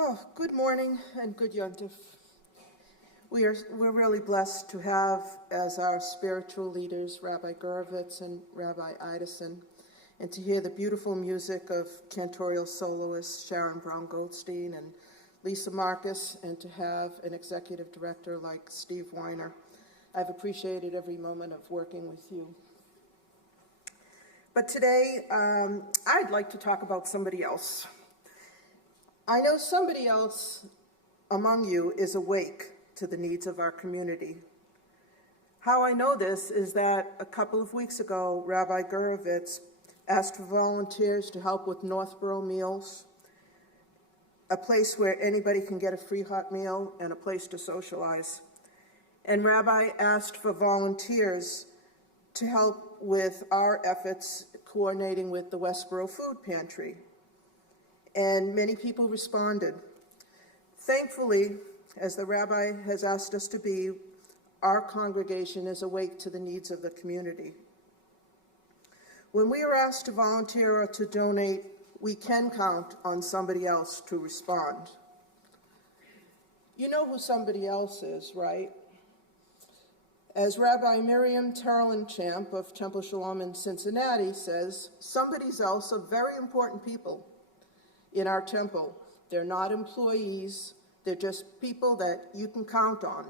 Oh, good morning and good Yontif. We're really blessed to have as our spiritual leaders Rabbi Gurovitz and Rabbi Idison, and to hear the beautiful music of cantorial soloists Sharon Brown Goldstein and Lisa Marcus, and to have an executive director like Steve Weiner. I've appreciated every moment of working with you. But today, I'd like to talk about somebody else. I know somebody else among you is awake to the needs of our community. How I know this is that a couple of weeks ago, Rabbi Gurovitz asked for volunteers to help with Northborough Meals, a place where anybody can get a free hot meal and a place to socialize. And Rabbi asked for volunteers to help with our efforts coordinating with the Westboro Food Pantry. And many people responded. Thankfully, as the rabbi has asked us to be, our congregation is awake to the needs of the community. When we are asked to volunteer or to donate, we can count on somebody else to respond. You know who somebody else is, right? As Rabbi Miriam Terlin-Champ of Temple Shalom in Cincinnati says, somebody else are very important people in our temple. They're not employees, they're just people that you can count on.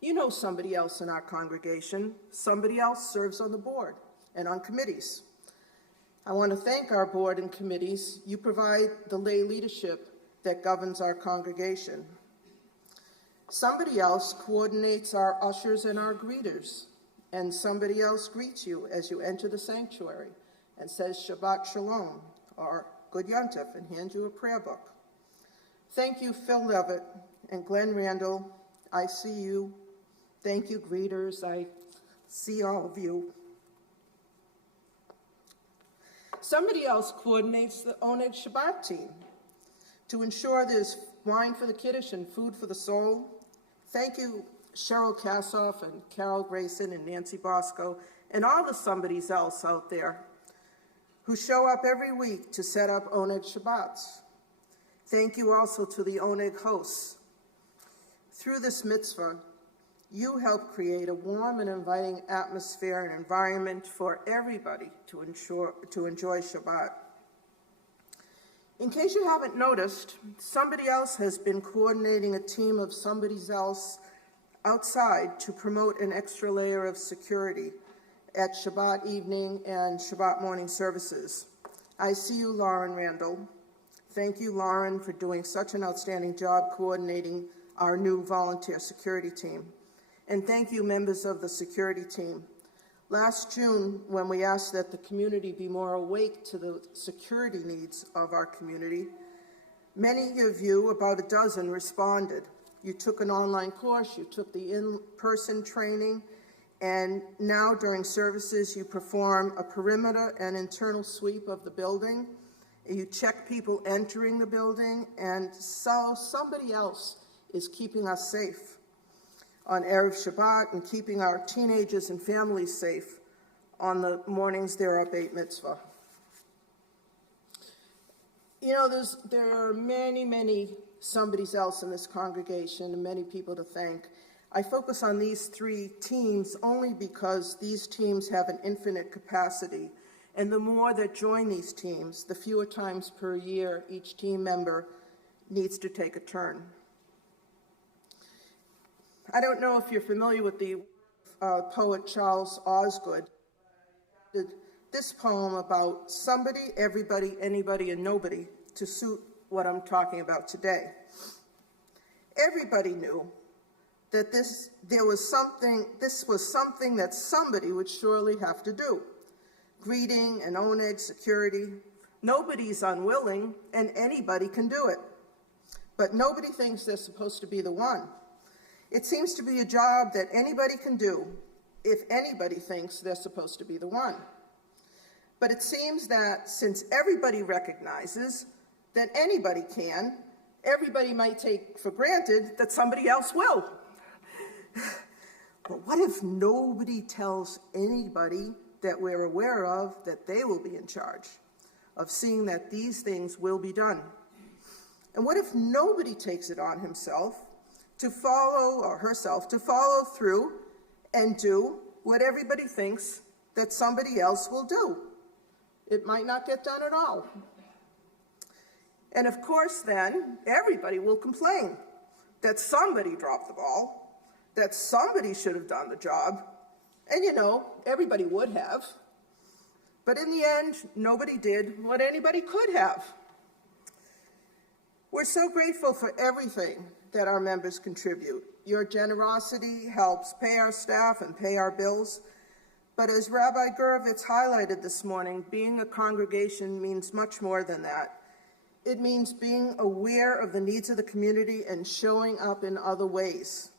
You know somebody else in our congregation. Somebody else serves on the board and on committees. I want to thank our board and committees. You provide the lay leadership that governs our congregation. Somebody else coordinates our ushers and our greeters, and somebody else greets you as you enter the sanctuary and says Shabbat Shalom or Good Yontif and hands you a prayer book. Thank you, Phil Levitt and Glenn Randall. I see you. Thank you, greeters. I see all of you. Somebody else coordinates the Oneg Shabbat team to ensure there's wine for the Kiddush and food for the soul. Thank you, Cheryl Kassoff and Carol Grayson and Nancy Bosco and all the somebodies else out there who show up every week to set up Oneg Shabbats. Thank you also to the Oneg hosts. Through this mitzvah, you help create a warm and inviting atmosphere and environment for everybody to enjoy Shabbat. In case you haven't noticed, somebody else has been coordinating a team of somebody else outside to promote an extra layer of security at Shabbat evening and Shabbat morning services. I see you, Lauren Randall. Thank you, Lauren, for doing such an outstanding job coordinating our new volunteer security team. And thank you, members of the security team. Last June, when we asked that the community be more awake to the security needs of our community, many of you, about a dozen, responded. You took an online course, you took the in-person training, and now during services you perform a perimeter and internal sweep of the building. You check people entering the building, and so somebody else is keeping us safe on Erev Shabbat and keeping our teenagers and families safe on the mornings there are Beit Mitzvah. You know, there are many somebodies else in this congregation and many people to thank. I focus on these three teams only because these teams have an infinite capacity, and the more that join these teams, the fewer times per year each team member needs to take a turn. I don't know if you're familiar with the poet Charles Osgood. Did this poem about somebody, everybody, anybody, and nobody to suit what I'm talking about today. Everybody knew that this was something that somebody would surely have to do. Greeting and Oneg security. Nobody's unwilling, and anybody can do it. But nobody thinks they're supposed to be the one. It seems to be a job that anybody can do if anybody thinks they're supposed to be the one. But it seems that since everybody recognizes that anybody can, everybody might take for granted that somebody else will. But what if nobody tells anybody that we're aware of that they will be in charge of seeing that these things will be done? And what if nobody takes it on himself to follow, or herself, to follow through and do what everybody thinks that somebody else will do? It might not get done at all. And of course then, everybody will complain that somebody dropped the ball, that somebody should have done the job, and you know, everybody would have. But in the end, nobody did what anybody could have. We're so grateful for everything that our members contribute. Your generosity helps pay our staff and pay our bills. But as Rabbi Gurovitz highlighted this morning, being a congregation means much more than that. It means being aware of the needs of the community and showing up in other ways.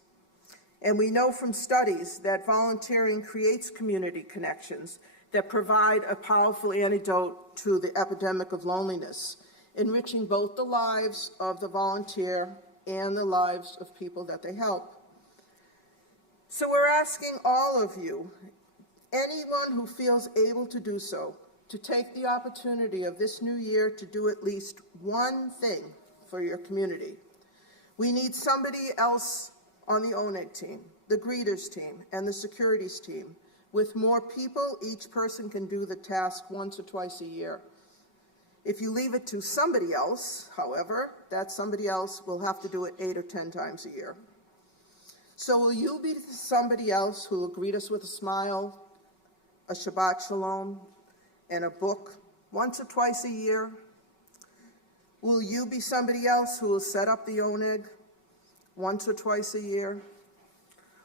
And we know from studies that volunteering creates community connections that provide a powerful antidote to the epidemic of loneliness, enriching both the lives of the volunteer and the lives of people that they help. So we're asking all of you, anyone who feels able to do so, to take the opportunity of this new year to do at least one thing for your community. We need somebody else on the ONEG team, the greeters team, and the securities team. With more people, each person can do the task once or twice a year. If you leave it to somebody else, however, that somebody else will have to do it 8 or 10 times a year. So will you be somebody else who will greet us with a smile, a Shabbat Shalom, and a book once or twice a year? Will you be somebody else who will set up the ONEG once or twice a year?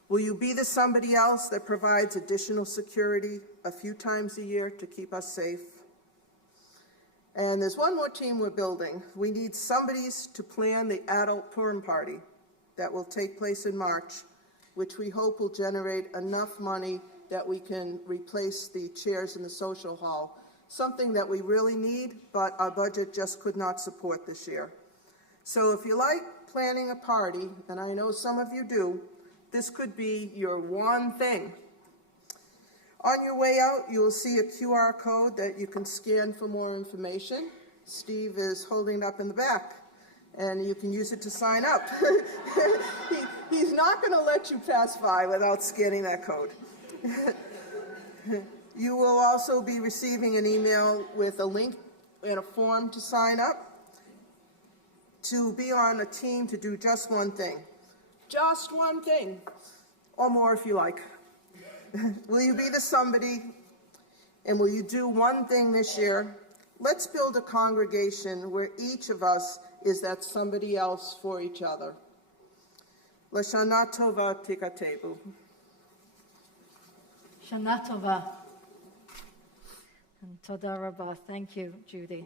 Will you be the somebody else that provides additional security a few times a year to keep us safe? And there's one more team we're building. We need somebody to plan the adult Purim party that will take place in March, which we hope will generate enough money that we can replace the chairs in the social hall, something that we really need, but our budget just could not support this year. So if you like planning a party, and I know some of you do, this could be your one thing. On your way out, you will see a QR code that you can scan for more information. Steve is holding it up in the back, and you can use it to sign up. He's not going to let you pass by without scanning that code. You will also be receiving an email with a link and a form to sign up to be on a team to do just one thing. Just one thing, or more if you like. Will you be the somebody, and will you do one thing this year? Let's build a congregation where each of us is that somebody else for each other. L'shana tova tikatevu. Shana tova. And toda rabba. Thank you, Judy.